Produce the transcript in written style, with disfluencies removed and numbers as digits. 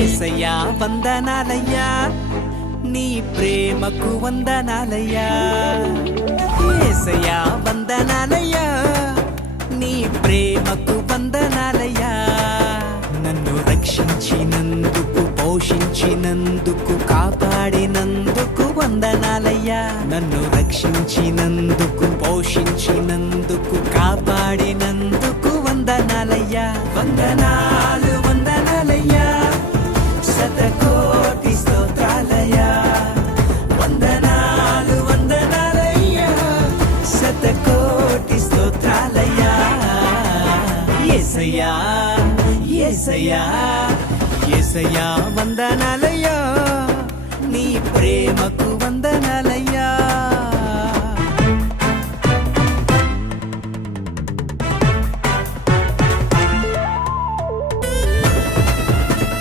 యేసయ్యా వందనాలయ్యా నీ ప్రేమకు వందనాలయ్యా యేసయ్యా వందనాలయ్యా నీ ప్రేమకు వందనాలయ్యా నన్ను రక్షించినందుకు పోషించినందుకు కాపాడినందుకు వందనాలయ్యా నన్ను రక్షించినందుకు పోషించినందుకు కాపాడినందుకు వందనాలయ్యా వందనాలు వందనాలయ్యా శతకోటి స్తోత్రాలయ్యా వందనాలు వందనాలయ్యా శతకోటి స్తోత్రాలయ్యా యేసయ్యా యేసయ్యా యేసయ్యా వందనాలయ్యా నీ ప్రేమకు వందనాలు